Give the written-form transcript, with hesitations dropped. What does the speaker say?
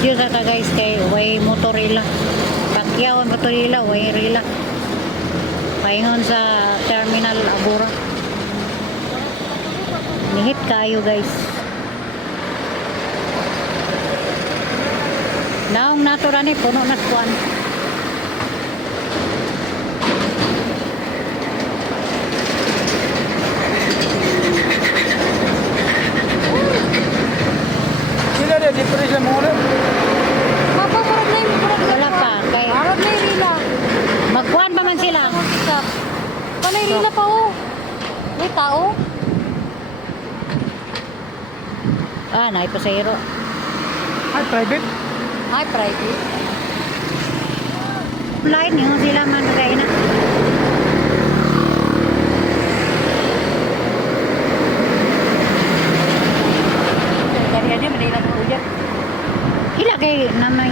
video sa ta guys kay way motorila. Pakyaw motorila, way rila. Paingon sa terminal Abura. Nihit kayo guys. Naong nato rani puno na kuan. Sila dia di pwede siya muna. Wala pa kay magkuan pa man sila. Panay rila pa oh. May tao. Ah, naay pasahero. Ay, private. Ay, private. Line yung sila man kay na. Kaya dia Manila ko uya. Ila kay naman